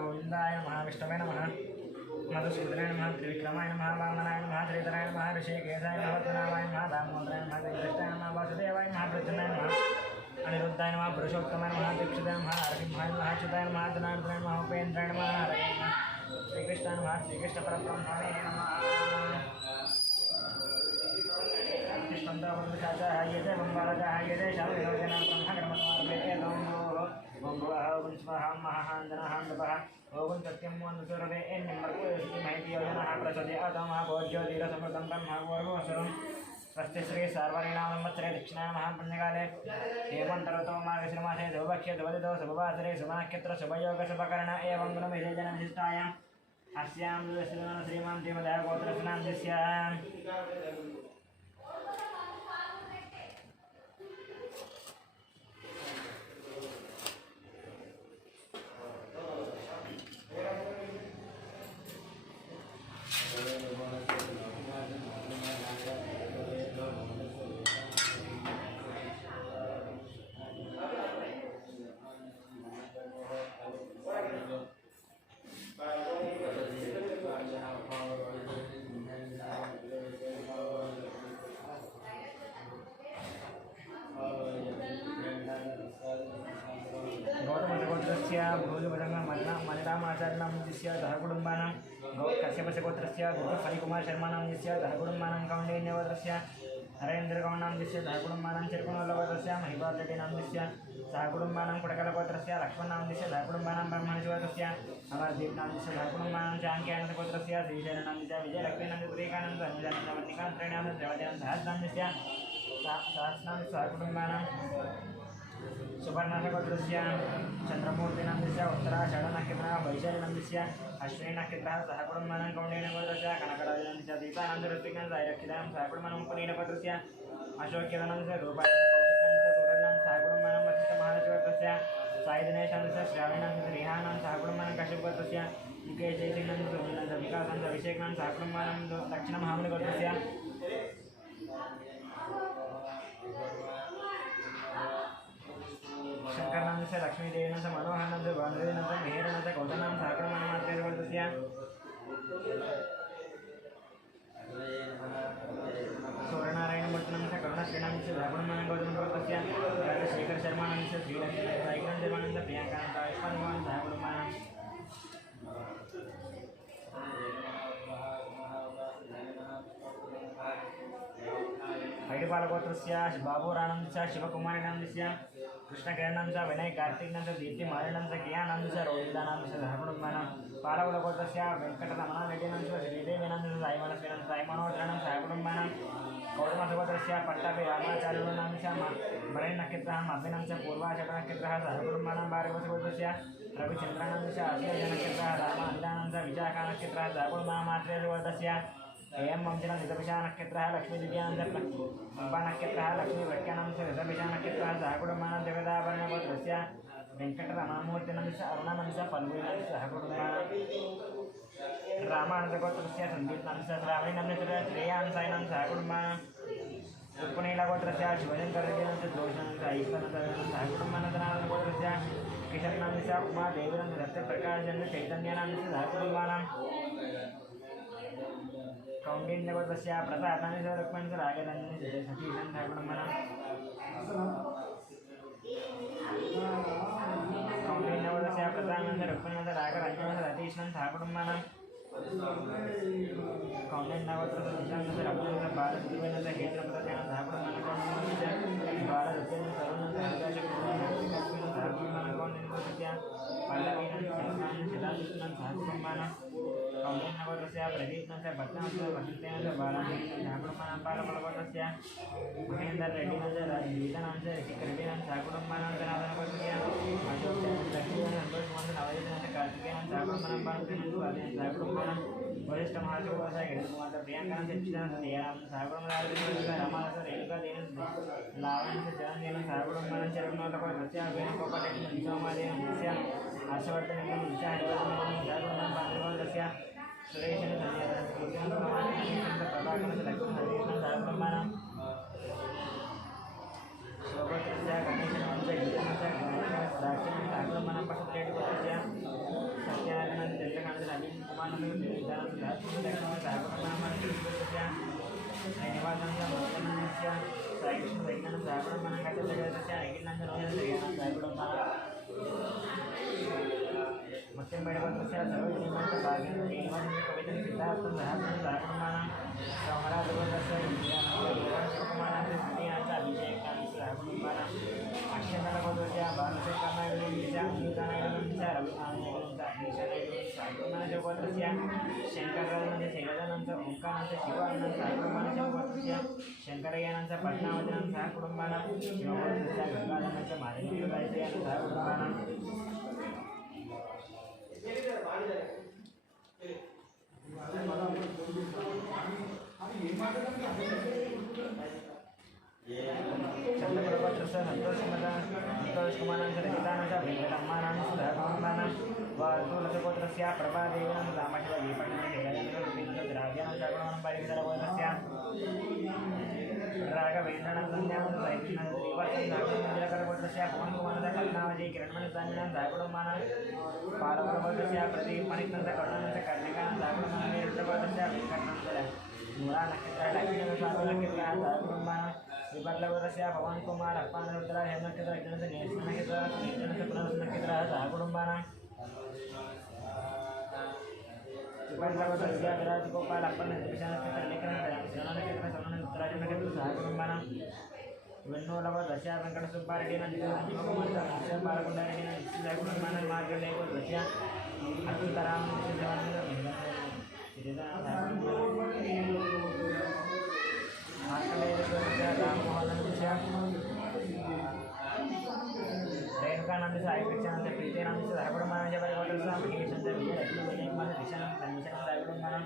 गोविंदाय नमः विष्णवे नमः मधुसूदनाय नमः त्रिविक्रमाय नमः वामनाय नमः श्रीधराय नमः ऋषिकेशाय नमः पद्मनाभाय नमः दामोदराय नमः कृष्णाय नमः वासुदेवाय नमः प्रद्युम्नाय नमः अनिरुद्धाय नमः पुरुषोत्तमाय नमः दीक्षिताय नमः नरसिंहाय नमः अच्युताय नमः जनार्दनाय नमः उपेन्द्राय नमः हरये नमः श्रीकृष्णाय नमः श्रीकृष्णपरब्रह्मणे नमः कृष्णंदावंशाचार्यते बंबाचार्यते शालिनोजनं ब्रह्मकर्मणार्यते नमो ओं स्वाहा महाहान्दनहान्दपः ओं सत्यं वन्दुसुरवे एन्निम्मर्कुयस्ति महति योजनः प्रचोदयातं भोज्योतिरसमृतं ब्रह्मपूर्वसुरं स्वस्ति श्री सार्वरीणावत्सरे दक्षिणामः पुण्यकाले हेमन्तरतो मार्गशिरमासे सौभक्ष्य द्वदितो शुभवासरे शुभनक्षत्र शुभयोगशुभकर्ण एवं गुणविशेषणविशिष्टायाम् अस्यां श्रीमान् श्रीमदः गोत्रस्नान्दस्य गौतमगोत्रस्य भोजभजङ्गमनिरामाचार्यनाम यस्य सहकुटुम्बानां कश्यपशगोत्रस्य फणिकुमारशर्मानां यस्य सहकुटुम्बानां कौण्डिन्यगोत्रस्य हरेन्द्रगौणां यस्य सहकुटुम्बानां चिरकुणोल्लगोत्रस्य महिपालरेड्डिनां यस्य सहकुटुम्बानां कुटकलगोत्रस्य लक्ष्मणनां यस्य सहकुटुम्बानां ब्रह्मणिगोत्रस्य अमरदीपनां यस्य सहकुटुम्बानां चाङ्क्यानन्दगोत्रस्य श्रीशरणनां यस्य विजयलक्ष्मीनन्दपुरीकानन्द अनुजानन्दमल्लिकान्त्रेणां द्रवदेवं सहस्रां यस्य सहस्रां सहकुटुम्बानां सुवर्णगोत्रस्य चन्द्रमूर्तिनन्दस्य उत्तराषाढनक्षत्रः वैशालिनन्दस्य अश्विनीनक्षत्रः सहकुटुम्बानां कौण्डिन्यगोत्रस्य कनकराजनन्दस्य दीपानन्दऋत्विकं सायरक्षितां सहकुटुम्बानां पुनीलगोत्रस्य अशोक्यवनन्दस्य रूपानन्दकौशिकनन्दस्य सूरनां सहकुटुम्बानां वसिष्ठमहाराजगोत्रस्य साईदिनेशानन्दस्य श्रावणनन्दस्य रिहानां सहकुटुम्बानां कश्यपगोत्रस्य मुकेशेशिनन्दस्य उन्नन्दस्य विकासनन्दस्य अभिषेकनां सहकुटुम्बानां दक्षिणमहामुनिगोत्रस्य शंकरनंद लक्ष्मीदेवीनंद मनोहरनंद भानुदेवीनंद मेहरनंद गौतमनाम सहकुटुम्बानामात्रेयवर्गस्य सूर्यनारायणमूर्तिनंद करुणश्रीनंद सहकुटुम्बानां गौतमवर्गस्य राजशेखर शर्मानंद श्रीरंजन देवानंद प्रियंकानंद आयुष्मानंद सहकुटुम्बानां हैडपालगोत्रस्य बाबूरानंदस्य शिवकुमारीनंदस्य कृष्णकिरणंदस्य विनय कार्तिकनंदस्य दीप्तिमालिनंदस्य कियानंदस्य रोहितानंदस्य सहकुटुम्बानां पालकुलगोत्रस्य वेंकटरमणारेड्डिनंदस्य श्रीदेवीनंदस्य साईमनस्वीनंदस्य साईमनोहरनंदस्य सहकुटुम्बानां गौतमगोत्रस्य पट्टाभि रामाचार्यनंदस्य मणिनक्षत्रः अभिनंदस्य पूर्वाषाढनक्षत्रः सहकुटुम्बानां भार्गवगोत्रस्य रविचन्द्रानंदस्य अश्वजनक्षत्रः रामानिलानंदस्य विशाखानक्षत्रः सहकुटुम्बानामात्रेयवर्गस्य एम वंशना ऋतभिषानक्षत्रः लक्ष्मीदिव्यानंद नक्षत्रः लक्ष्मीवट्यानंदस्य ऋतभिषानक्षत्रः सहकुटुम्बानां जगदाभरणगोत्रस्य वेंकटरमणमूर्तिनंदस्य अरुणानंदस्य फल्गुणीनंदस्य सहकुटुम्बानां रामानन्दगोत्रस्य सन्दीपनंदस्य श्रावणीनंदस्य श्रेयांसायनं सहकुटुम्बानां उपनीलगोत्रस्य शिवशंकररेड्डिनंदस्य दोषनंदस्य ऐश्वर्यनंदस्य सहकुटुम्बानां जनार्दनगोत्रस्य किशननंदस्य उमादेवीनंदस्य सत्यप्रकाशनंदस्य चैतन्यानंदस्य सहकुटुम्बानां कौण्डिन्यगोत्रस्य प्रतापनंदस्य रुक्मिणस्य राजनंदस्य सतीशं सहकुटुम्बानां कौण्डिन्यगोत्रस्य प्रतापनंदस्य रुक्मिणस्य राजरंजनस्य सतीशं सहकुटुम्बानां कौण्डिन्यगोत्रस्य विशालनंदस्य रघुनंदस्य बालसुदेवनंदस्य क्षेत्रप्रदेशं सहकुटुम्बानां कौण्डिन्यगोत्रस्य बालरुद्रेन्द्र तरुणंदस्य हृदयशक्तिनंदस्य सहकुटुम्बानां कौण्डिन्यगोत्रस्य पल्लवीनंदस्य शिलाकृष्णं सहकुटुम्बानां कौण्डिन्यगोत्रस्य प्रदीपनंदस्य भट्टनंदस्य वसंतेनंदस्य बालानंदस्य सहकुटुम्बानां पालकुलगोत्रस्य महेन्द्ररेड्डिनंदस्य गीतानंदस्य ऋषिकरेड्डिनंदस्य सहकुटुम्बानां जनार्दनगोत्रस्य अशोकनंदस्य लक्ष्मीनंदस्य संतोषमंदस्य नवजनंदस्य कार्तिकेयनंदस्य सहकुटुम्बानां बालकृष्णनंदस्य सहकुटुम्बानां वरिष्ठमहाशिवस्य गणेशकुमारस्य प्रियंकानंदस्य चिदानंदस्य दयानंदस्य सहकुटुम्बानां रामानंदस्य रेणुकादेवीनंदस्य लावण्यस्य चरणदेवीनंदस्य सहकुटुम्बानां चरणगोत्रस्य वेणुगोपालरेड्डिनंदस्य निजामादेवीनंदस्य हर्षवर्धनदेवीनंदस्य हरिवर्धनदेवीनंदस्य सहकुटुम्बानां पालकुलगोत्रस्य सुरेशनंदस्य कीर्तनकुमारनंदस्य प्रभाकरनंदस्य लक्ष्मीनंदस्य सहकुटुम्बानां शिवगोत्रस्य गणेशनंदस्य गीतानंदस्य दाक्षिणात्य सहकुटुम्बानां परिवर्तस्य सर्वजनीयस्य भागेन एवं कवितं सिद्धार्थं सहस्रं सहकुमानं समराजगोत्रस्य इंद्रियाणां स्त्रियाणां अभिषेकानि सहकुमानं अक्षयनलगोत्रस्य बालस्य कर्मायुधस्य अमृतानायुधस्य रविनारायणस्य अग्निशनायुधस्य सहकुमानजगोत्रस्य शंकरानंद शैलजानंद ओंकारानंद शिवानंद सहकुमानस्य गोत्रस्य शंकरयानंद पद्मावतीनंद सहकुमानं योगोत्रस्य गंगाधरनंद माधवीयुगायस्य सहकुमानं संतोषकुमारांच्या रचितानांच्या वेंकटम्मानां सुधाकुमारां वासुलगोत्रस्य प्रभादेवीनां रामशिव दीपकनां राजानां जागरणं परिविदरगोत्रस्य राघवेन्द्रनां दैत्यनां श्रीवर्धन जागरणगोत्रस्य पवनकुमारं पद्मावती किरणमणिसान्यां जागरणमानां पालवरगोत्रस्य प्रदीपमणिकं करुणानां कर्णिकां जागरणमानां निरुद्धगोत्रस्य वेंकटनां मूला नक्षत्र लक्ष्मी नक्षत्र जागरणमानां विपर्लगोत्रस्य Pawankumar अप्पानरुद्र हेमनक्षत्र इत्यनंतर नेत्रनक्षत्र इत्यनंतर पुनर्नक्षत्र सहकुटुम्बानां विपर्लगोत्रस्य विराजगोपाल अप्पानक्षत्र लेखनक्षत्र श्रवणनक्षत्र सहकुटुम्बानां वेन्नूलगोत्रस्य वेंकटसुब्बारेड्डी बालकुंडारेड्डी सहकुटुम्बानां मार्गण्डेयगोत्रस्य रेणुकानंद Sai Krishnanand प्रीतेनंद सहकुटुम्बानां परिवर्तनस्य महेशंद Vijayalakshmi Vijayakumar दिशानंद संविशंद सहकुटुम्बानां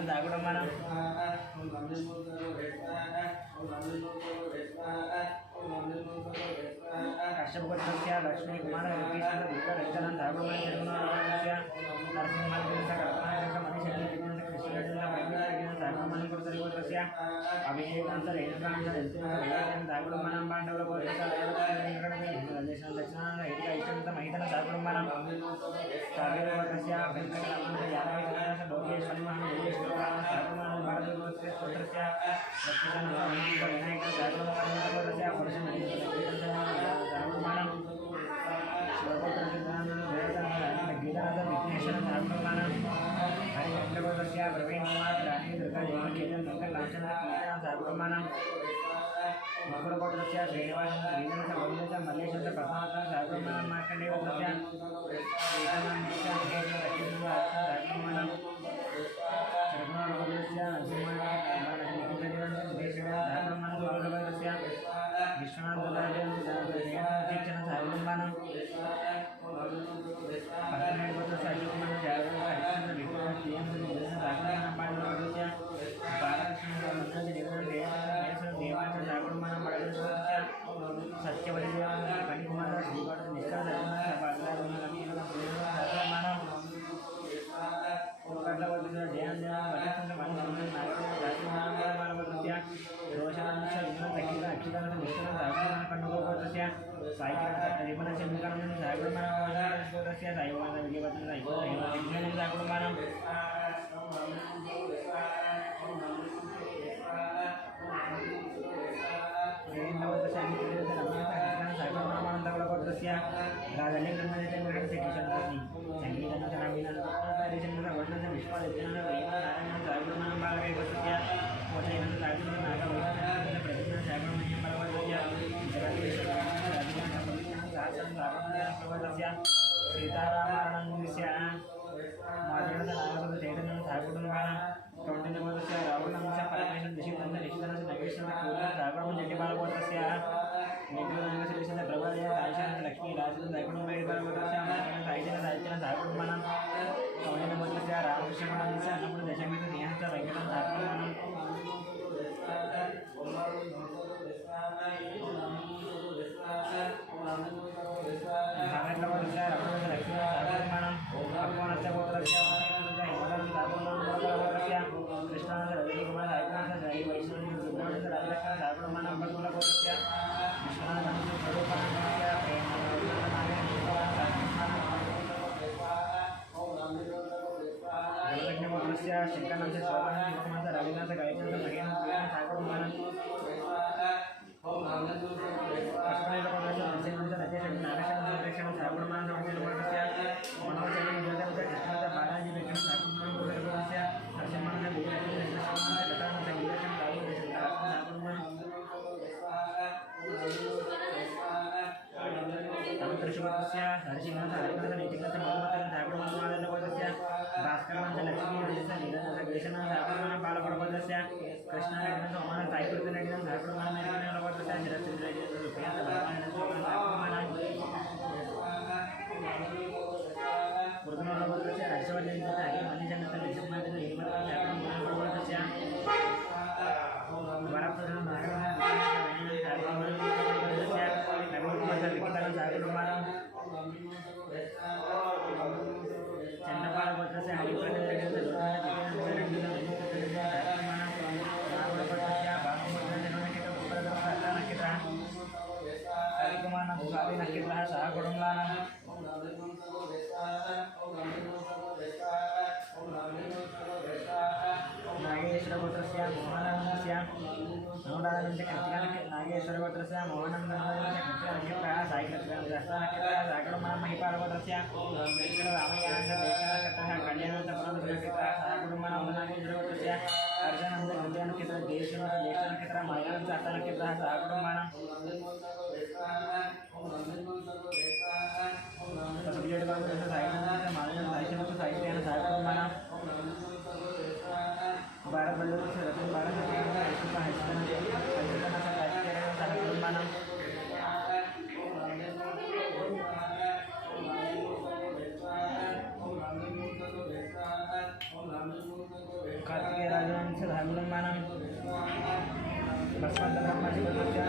Jalan Jagudan Manam Kashyap Gopasya Lakshmi Kumara Yogisha Dukka Rajalan Jagudan Jagudan Gopasya Narasimha Gopasya Karapana Manish Gopasya Krishna Jala Mayura Jagudan Manam Gopasya Gopasya Abhishek Ansar Indra Ansar Jagudan Manam Bandavla Gopasya Rajesh Lakshmana Edika Ishanta Mahitana Jagudan Manam Kavira Gopasya Venkatramana Yadavi Lokesh Salimahan Yogesh Jagudan Bharati Gopasya Gopasya Lakshmana Vinayaka Jagudan Gopasya Purusha Jagudan Manam Gita Vigneshwara Jagudan Manam Hari Gopasya Praveen Kumar Rani Durga Devi Ketan Venkata Lanchana Jagudan Manam Makura Gopasya Srinivasa Vinayaka Gopasya Malaysia Prasanta Jagudan Manam Markandeya Gopasya Venkata Nisha Ketan Jagudan Manam Jagudan Gopasya Narasimha Jagudan Manam Gopasya Vishwanath Dalajan Jagudan Jagudan Manam Patnaik Gopasya Jagudan Jagudan Jagudan Gopasya Bharat Devan Jagudan Manam Satyavati Kanikumara Srivat Nishka Jagudan Manam Katla Gopasya Jayan Vatisandra Manam Jagudan Gopasya Roshan Jagudan Takila Akila Nishka Jagudan Kanduga Gopasya Saikira Sataripana Chandrakana Jagudan Manam Gopasya Saivana Vijayavatan Saikira Jagudan Manam Kartika नागेन्द्रानंद धाकुटुम्बानां भस्मन्तब्रह्मशिवस्य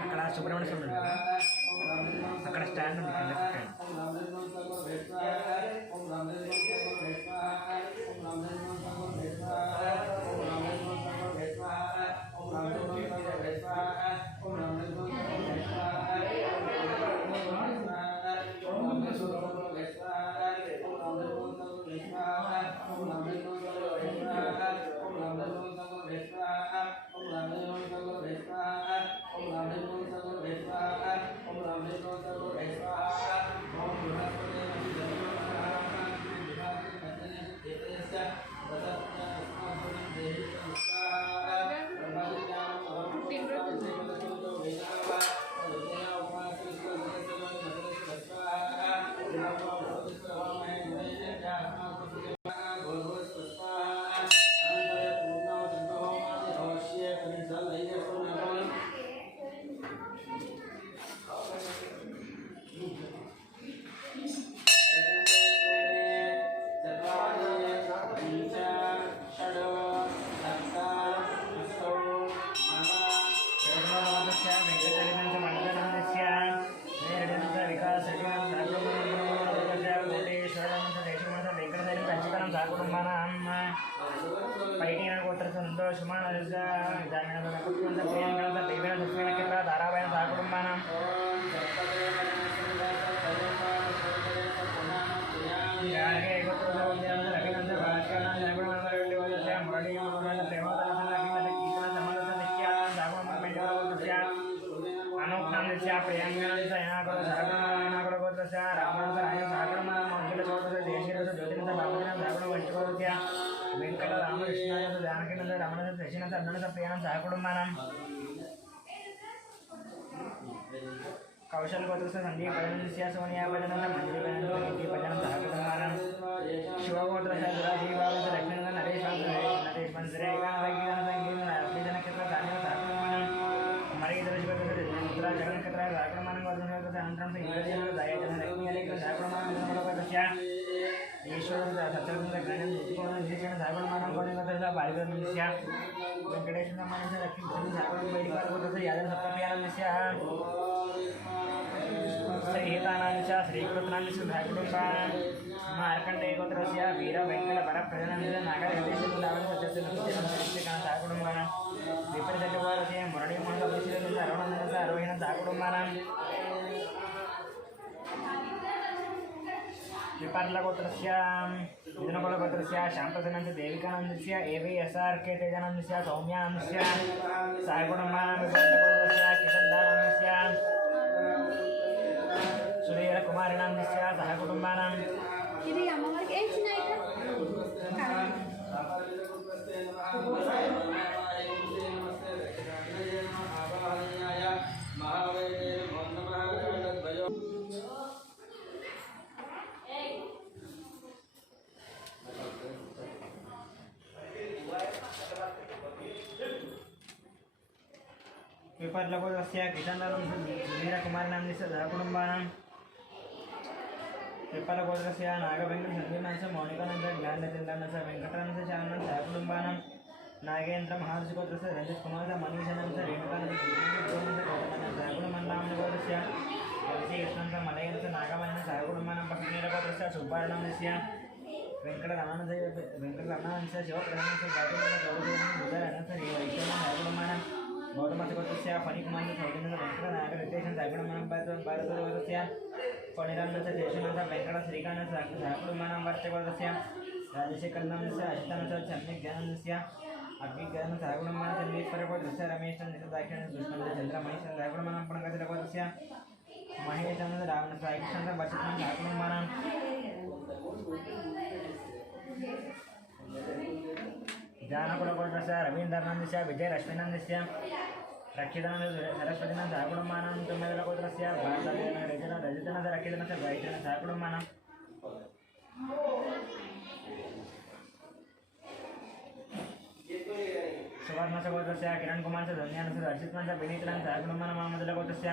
అక్కడ సుబ్రహ్మణ్య స్వామి అక్కడ stand ఉంది వెంకట రామకృష్ణ జానకినంద రమణ దశినంద అన్నద ప్రయాణం సహకుటుంబానం कौशल गोत्र से संदीप भजन सोनिया भजन मंजरी भजन भजन सहकुटुंबानां शिव गोत्र से दुराजी बाबू से लक्ष्मण नरेश नरेश मंजरे संगीत संगीत अभिजन क्षेत्र दानी सहकुटुंबानां मरी दर्श गोत्र से मुद्रा जगन क्षेत्र सहकुटुंबानां गोत्र से अनंतरम से इंद्रजन दया जन लक्ष्मी अलेख सहकुटुंबानां गोत्र ईश्वर सत्यवंत गणन कोण निरीक्षण सहकुटुंबानां गोत्र से बालिका निश्चय वेंकटेश्वर मानस लक्ष्मी सहकुटुंब बैठी पार गोत्र से यादव सप्तप्रियान निश्चय श्रीतानांच श्रीकृतनांच सुधाकुटुंबा मार्कंडेय गोत्रस्य वीर वेंकट वर प्रजनंद नागर यदेशुलावन सत्यस्य सहकुटुंबानां विपरीतवारस्य मुरळी मोहन अभिषेकस्य अरुणनंद आरोहिण सहकुटुंबानां विपार्ला गोत्रस्य विदनकुल गोत्रस्य शांतसनंद देविकानंदस्य एवीएसआर के तेजानंदस्य सौम्यानंदस्य सहकुटुंबानां विपार्ला गोत्रस्य किशनदानंदस्य सुरेर कुमारिणांदस्य सहकुटुंबानां ఇది అమ్మవారికి ఏం చిన్న विपर्लकोदस्य किशनदानंदस्य सुरेर कुमारिणांदस्य सहकुटुंबानां विपलगोत्रस्य नागवेंकट संजीवनांश मौनिकानंद ज्ञानचंद्रानंश वेंकटानंद चानंद सहकुटुंबानां नागेंद्र महार्षि गोत्रस्य रंजित कुमार मनीषानंद रेणुकानंद सहकुटुंबानां सहकुटुंबानां गोत्रस्य कृष्णांश मलयंश नागमणि सहकुटुंबानां सुब्बारणस्य वेङ्कटरमणस्य शिवप्रधानस्य गायत्रीनाथ गौरदेवस्य बुधरनस्य वैष्णवस्य नागुणमानं गौतमस्य फणिकुमारस्य सौजन्यस्य वेङ्कटनाग रितेशं सागुणमानं भारतवर्षस्य फणिरामस्य देशनस्य वेङ्कट श्रीकान्तस्य सागुणमानं वर्षवर्षस्य राजशेखरनस्य अष्टमस्य सम्यक् ज्ञानस्य अग्निज्ञानं सागुणमानं चन्द्रेश्वरवर्षस्य रमेशस्य दाक्षिण्यस्य दुष्मस्य चन्द्रमणिस्य सागुणमानं पुणकतिलवर्षस्य महेशं रामस्य सायकृष्णस्य वर्षस्य सागुणमानं जानकुलकोटस्य रवीन्द्रनन्दस्य विजयलक्ष्मीनन्दस्य रक्षितनन्दस्य सरस्वतीनन्दस्य सागुणमानं तुम्मेदलकोटस्य रजतनन्दस्य रक्षितनन्दस्य गायत्रीनन्दस्य सागुणमानं सुवर्णसकोटस्य किरणकुमारस्य धन्यानस्य अर्जितनन्दस्य विनीतनन्दस्य सागुणमानं मामदलकोटस्य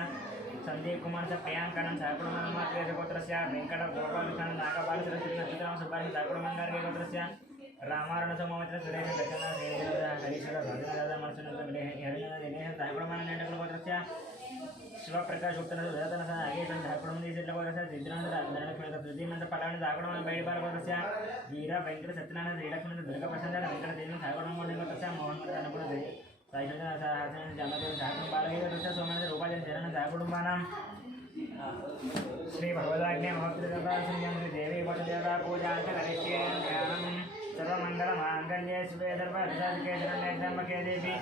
संदीप कुमारस्य प्रियांकानंद सागुणमानं मात्रेयकोटस्य वेङ्कटगोपालकृष्णन नागपालसरस्वतीनक्षत्रां सुब्बारन सागुणमङ्गार्गेकोटस्य रामारणस्य मोमत्र सुरेश दक्षिण हरीशर राजनाथ मनसुनंद हरिनंद दिनेश सागुणमानं नेटकुलकोटस्य शिवप्रकाश गुप्तनस्य सुजातनस्य नागेशं सागुणमंदिरकोटस्य सिद्धनंद धनलक्ष्मण सुधीनंद पलावण सागुणमानं बैडिपालकोटस्य वीर वेंकट सत्यनारायण श्रीलक्ष्मण दुर्गाप्रसाद वेंकट देवी सागुणमंदिरकोटस्य मोहन सागुणबालकोटस्य सोमेन्द्र रूपाजन चरण सागुणमानं श्री भगवदाज्ञा महत्वदेवता देवी वटदेवता पूजा करिष्ये ध्यानं सर्वमंगलमांगल्ये शिवे सर्वसाधिके शरण्ये त्र्यंबके देवी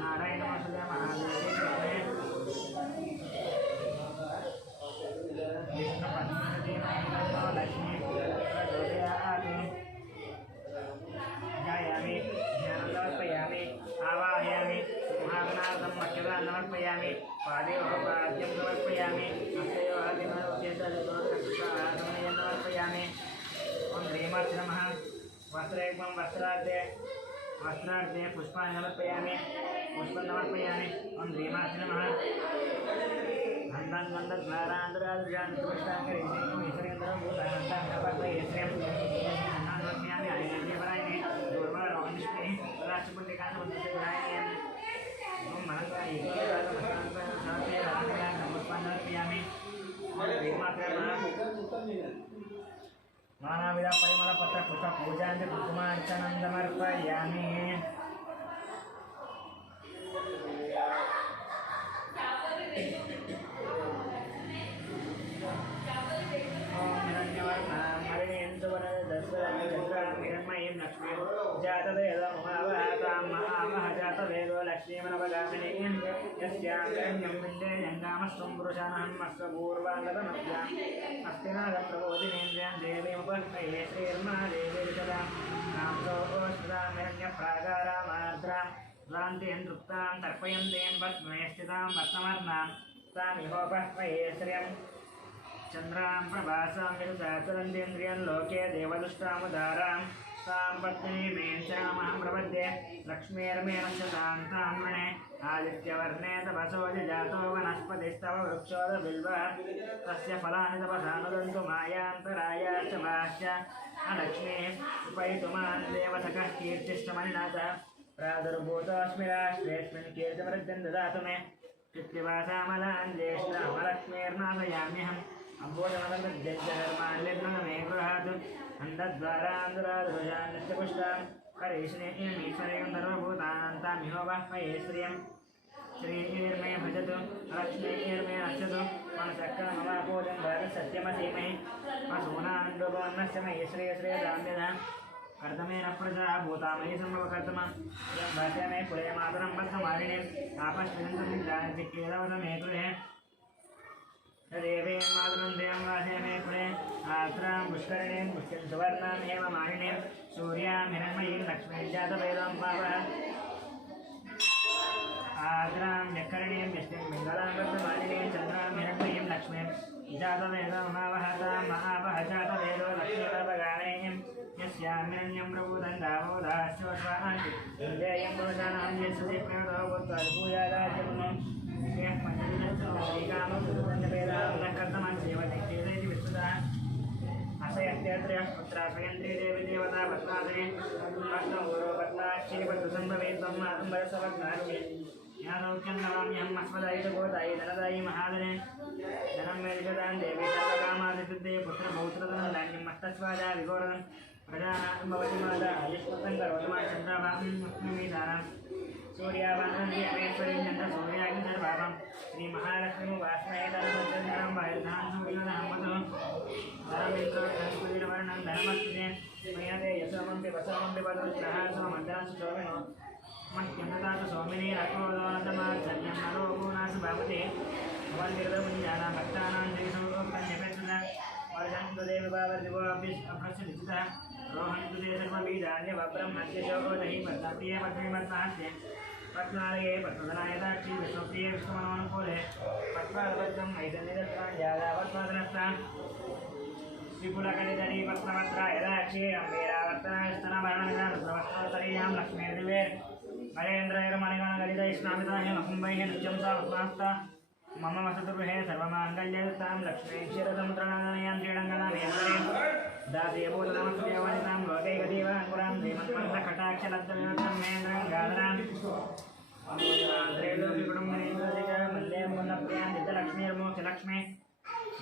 नारायण नमोस्तुते महादेवी विष्णुपद्मवती लक्ष्मी प्रचोदयामि ध्यायामि ध्यानं समर्पयामि आवाहयामि महागणार्थं मख्यतां समर्पयामि पादयोः पाद्यं समर्पयामि हस्तयोः दिनोद्येतसमयं समर्पयामि ॐ ह्रीमार्च नमः वस्त्रैकं वस्त्रार्थे पुष्पाणि समर्पयामि पुष्पं समर्पयामि ॐ ह्रीमार्च नमः हन्तान्वन्दद्वारान्तरादृशान्तपुष्टाङ्गरीश्वरेन्द्रं भूतान्ताङ्गपत्रयश्रियं अन्नान्वस्यामि आयुर्वेदपरायणे दूर्वारोहनिष्ठे राष्ट्रपुण्डिकान्तमन्त्रविरायणे ॐ मनस्वामी नानाविध परिमलपत्र पुष्प पूजांच कुसुमार्चनं समर्पयामि जातवेदो लक्ष्मीमनवगामिनीं यस्यां विन्देयङ्गामस्त्वं पुरुषानहन्मस्वपूर्वाङ्गतमभ्याम् अस्तिनागप्रबोधिनेन्द्रियां देवीमुपह्वये श्रीर्मा देवीर्जदां नाम्सोऽस्मृतामिरण्यप्राकारामार्द्रां भ्रान्तिं तृप्तां तर्पयन्तीं पद्मे स्थितां वर्तमर्णां तामिहोपह्वये श्रियं चन्द्रां प्रभासां विदुताचरन्तीन्द्रियं लोके देवदुष्टामुदारां तां पत्नीमें चामहं प्रपद्ये लक्ष्मीर्मेण शतान्तान्मणे आदित्यवर्णे तपसो जातो वनस्पतिस्तव वृक्षोदबिल्वः तस्य फलानि तपसानुदन्तु मायान्तरायाश्च वाश्च अलक्ष्मीः उपैतुमान् देवतकः कीर्तिष्टमन्नाथ प्रादुर्भूतोऽस्मि राष्ट्रेऽस्मिन् कीर्तिमृद्धिं ददातु मे कृत्तिवासामलान् ज्येष्ठामलक्ष्मीर्नाथयाम्यहम् अम्बोधमदर्माल्यग्न मे गृहात् अन्धद्वारान्धरादृशान् नित्यपुष्टां करेष्णीमीश्वरें सर्वभूतानन्तामिहोपह्वये श्रियं श्रीर्मे भजतु लक्ष्मीर्मे नश्यतु मनसक्कमवापोजं भरतसत्यमसीमहि वसूनाण्डुकोन्नस्य मयि श्रेयश्रेयदाम्यदा कर्तमेन प्रजा भूतामयि सम्भवकर्तम यं भाष्य मे कुले मातरं बद्धमालिनीं आपश्चिरन्तमिन्द्रान्तिकेदवद मे गृहे देवीं मातरं वासे मे कुले आत्रां पुष्करिणीं पुष्टिं सुवर्णां हेम मालिनीं सूर्यां हिरण्मयीं लक्ष्मीं जातवेदं पावः आद्रां व्यकरणीं व्यष्टिं पिङ्गलां बद्धमालिनीं चन्द्रां हिरण्मयीं लक्ष्मीं जातवेदं मावहतां महावह जातवेदो लक्ष्मीपर्वगामिनीं यस्यामिरण्यं प्रभूतं दामोदाश्चोष्वान् विजयं पुरुषाणां यस्सति प्रणतो भूत्वा पूजादाज्यमुनो यः पञ्चदशकामपुरुषवेदां न कर्तमान् सेवनित्येति विस्तुतः असयत्यत्रयः पुत्राश्रयन्त्री देवी देवता पद्मासने पद्मगुरो पद्माक्षी पद्मसम्भवे त्वं मातुम्बरसवग्नाक्षी यादौख्यं नमाम्यहम् अस्मदायितगोदायि धनदायि महादने धनं मे विशदान् देवी सर्वकामादिसिद्धे पुत्रपौत्रधनं धान्यं तस्वाजा विगोरं प्रजानां भवति माता युष्मतं करोति मा चन्द्रमां सूर्यावानं देवेश्वरीं चन्द्रसूर्याग्नि सर्वाभं श्रीमहालक्ष्मी वास्महे धर्मचन्द्रं वायुधां सूर्योदहं धर्मेन्द्रोर्धनस्पतिर्वर्णं धर्मस्ते मयते यशोमं पिबसमं पिबदुष्टः सोमन्द्रं सुशोभिनो मह्यन्नदातु सोमिनी रकोदोनतमाचर्यं नरोगुणासु भवति वन्दिरदमुञ्जानां भक्तानां श्रीसमुद्रन्यपेक्षिता वर्षन्तु देवि भावदिवो अभ्रश्यलिखितः रोहन्तु ते सर्वबीजान्यवब्रह्मस्य शोकोदहि पद्मप्रिये पद्मिमत्नास्ते पद्मालये पद्मधनायताक्षी विश्वप्रिये विष्णुमनोनुकूले पद्मालपद्मं नैतन्यदत्ताञ्जाला पद्मादनस्तां विपुलकलितरी पद्मवत्रा यदाक्षी अम्बेरावर्तनास्तनवर्णनिधानप्रवस्त्रोत्तरीयां लक्ष्मीर्दिवे नरेन्द्रैर्मणिगणगलितैः स्नापिताः मकुम्भैः नित्यं सा वस्मास्ता मम वसतुगृहे सर्वमाङ्गल्ययुक्तां लक्ष्मीं क्षीरसमुद्रनारायणां श्रीरङ्गनाथेश्वरीं दासीभूतनमस्तेवनितां लोकैकदेवाङ्कुरां श्रीमत्पन्थकटाक्षलब्धविवक्तं महेन्द्रं गाधरां त्रैलोक्यकुटुम्बिनीन्द्रदिका मल्ले मुकुन्दप्रियां नित्यलक्ष्मीर्मोक्षलक्ष्मी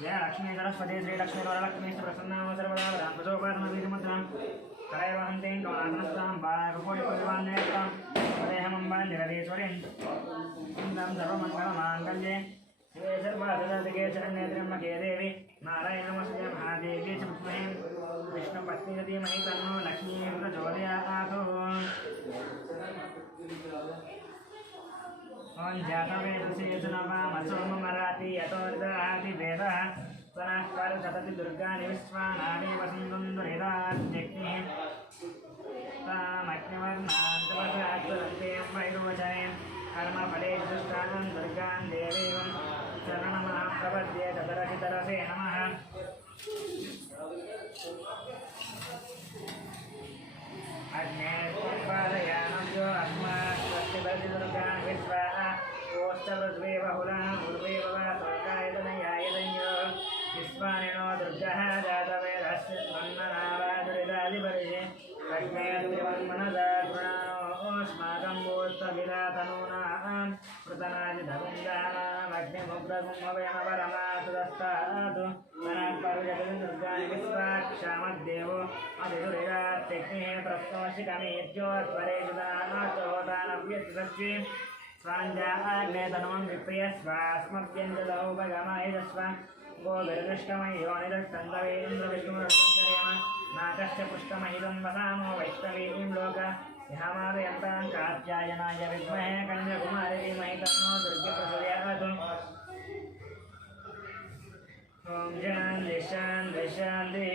जय लक्ष्मी सरस्वती श्रीलक्ष्मी वरलक्ष्मी प्रसन्नाम सर्वदा रामप्रसोपात्मवीरमुद्रां करैर्वहन्तीं कमलासनस्तां बालाकुकोटिपुष्पान्नेत्रां वदेहमम्बां जगदीश्वरीं इन्दं सर्वमङ्गलमाङ्गल्ये शिवे सर्वाधिके शरण्ये त्र्यम्बके देवी नारायण नमस्ते महादेवी च विद्महे विष्णुपत्नी धीमहि तन्नो लक्ष्मी प्रचोदयात् ओं जातवेदसे यजनवामसो मराति यतो ददाति वेदः स्वनः परसतति दुर्गानि विश्वानानि वसन्तुन्दुरिदात्यग्निः तामग्निवर्णान् तपसात्वरन्ते वैरोचने कर्मफले दुष्टान् दुर्गान् देवीं शरणमहं प्रपद्ये तदरसितरसे नमः अग्नेर्पादयानव्यो अस्मात् स्वस्तिभरति दुर्गान् विश्वाः ओष्ठवृद्वे बहुलाः पूर्वे भवातोकायतनयायतन्यो विश्वानिनो दुर्गः जातवेदस्य वन्दनावादुरिदादिपरिशे अग्नेर्द्रिवन्मनसा गुणानोऽस्माकं भूत्वविरातनूनां कृतनाजिधगुञ्जानामग्निमुग्रगुम्भवेमपरमासुदस्तातु वनपर्यटति दुर्गानि विश्वाक्षामद्देवो अधिदुरिरात्यग्निः प्रस्तोषिकमेत्योत्परेषुदानाचोदानव्यतिसर्जि स्वाञ्जाग्नेतनुमं विप्रियस्वास्मभ्यञ्जलौपगमायजस्व गोभिर्दृष्टमयोनिदक्षन्दवेन्द्रविष्णुरसञ्चरेम नाकश्च पुष्टमहितं वसामो वैष्णवीं लोक ह्यामादयन्तां कात्यायनाय विद्महे कन्याकुमारी धीमहि तन्नो दुर्गे प्रचोदयात् ॐ शान्ति शान्ति शान्तिः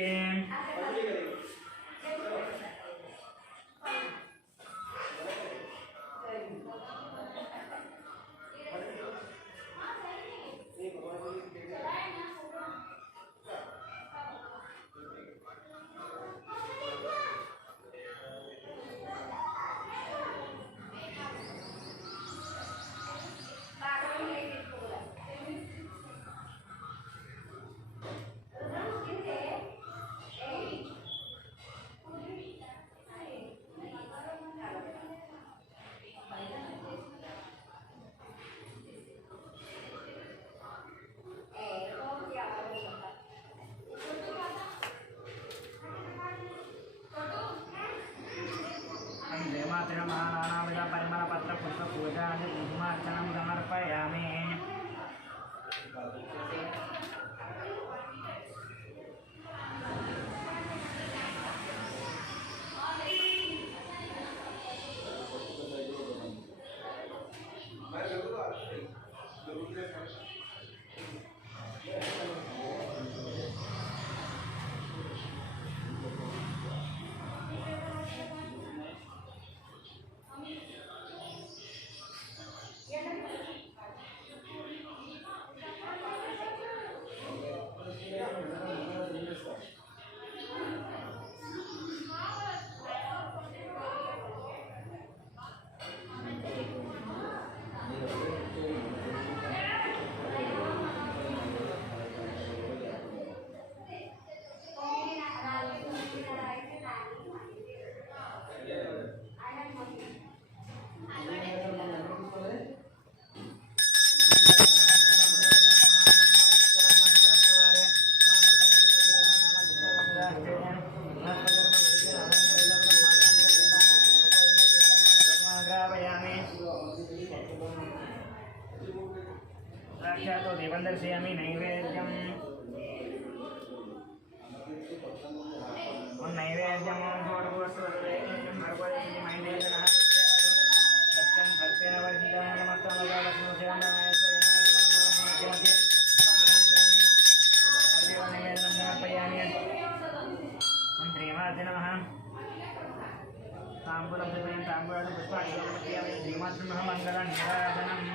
महामङ्गलनीराजनम्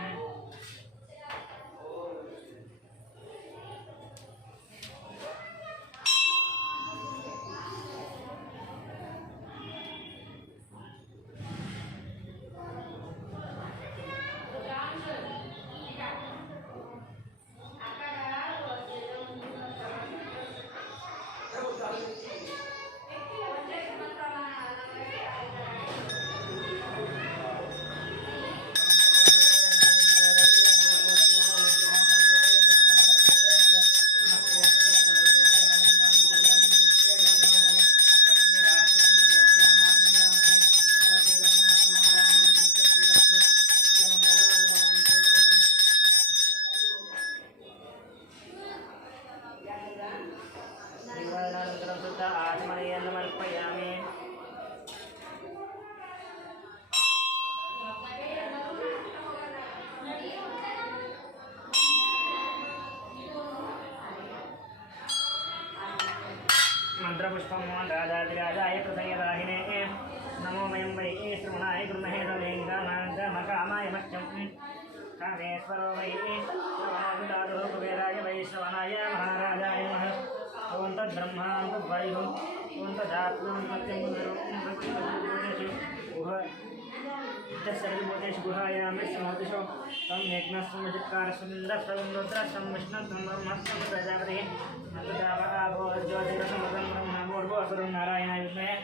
आत्मनेयमर्पयामि मंत्रपुष्पं राजाधिराजाय प्रसंयदाहिने नमो वयं वै श्रवणाय गृह्णे सलेङ्गानाय मह्यं कामेश्वरो वै श्रवणो कुबेराय वै श्रवणाय महाराजाय नमः ओं तद्ब्रह्मां तद्वायुं ओं तदात्मां सर्वभूतेषु गुहायामि समोदिषु तं यज्ञस्वमिकारस्वमिन्द्रस्वमिन्द्रोत्रस्वं विष्णुं तं ब्रह्मस्वं प्रजापतिः ज्योतिरसमुदं ब्रह्मोर्भुवसुरं नारायणाय विद्महे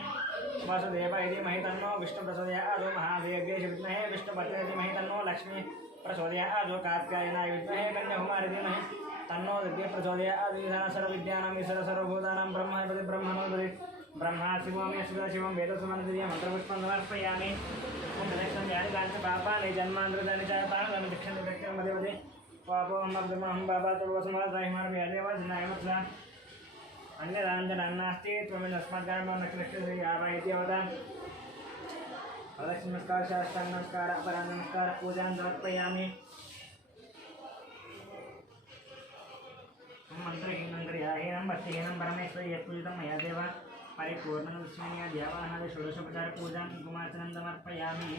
वासुदेवाय धीमहि तन्नो विष्णुप्रचोदयात् महादेव्यै विद्महे विष्णुपत्न्यै धीमहि तन्नो लक्ष्मी प्रचोदयात् कार्त्यायनाय विद्महे कन्याकुमारी धीमहि तन्नो विद्ये प्रचोदयात् सर्वविद्यानां ईश्वर सर्वभूतानां ब्रह्मणोपति ब्रह्मणोपति ब्रह्मा शिवोऽमे शिवं वेदसुमन्त्रिय मन्त्रपुष्पं समर्पयामि ओं दक्षं यानि पापानि जन्मान्तराणि च तानि दक्षिणे दक्षिणं मध्यमध्ये पापोऽहं ब्रह्महं बाबा तवसमाधायमानव्यादेव जनायमत्सा अन्यदानजनान्नास्ति त्वमेतस्माद्गामो नक्षत्रस्य याव इति वदामि प्रदक्षिणनमस्कारः साष्टाङ्गनमस्कारः अपराह्ननमस्कारः पूजां समर्पयामि मन्त्रहीनं क्रियाहीनं भक्तिहीनं परमेश्वरी यत्पूजितं मया देव परिपूर्णं विस्मरणीय देवानां षोडशोपचारपूजां कुमार्चनं समर्पयामि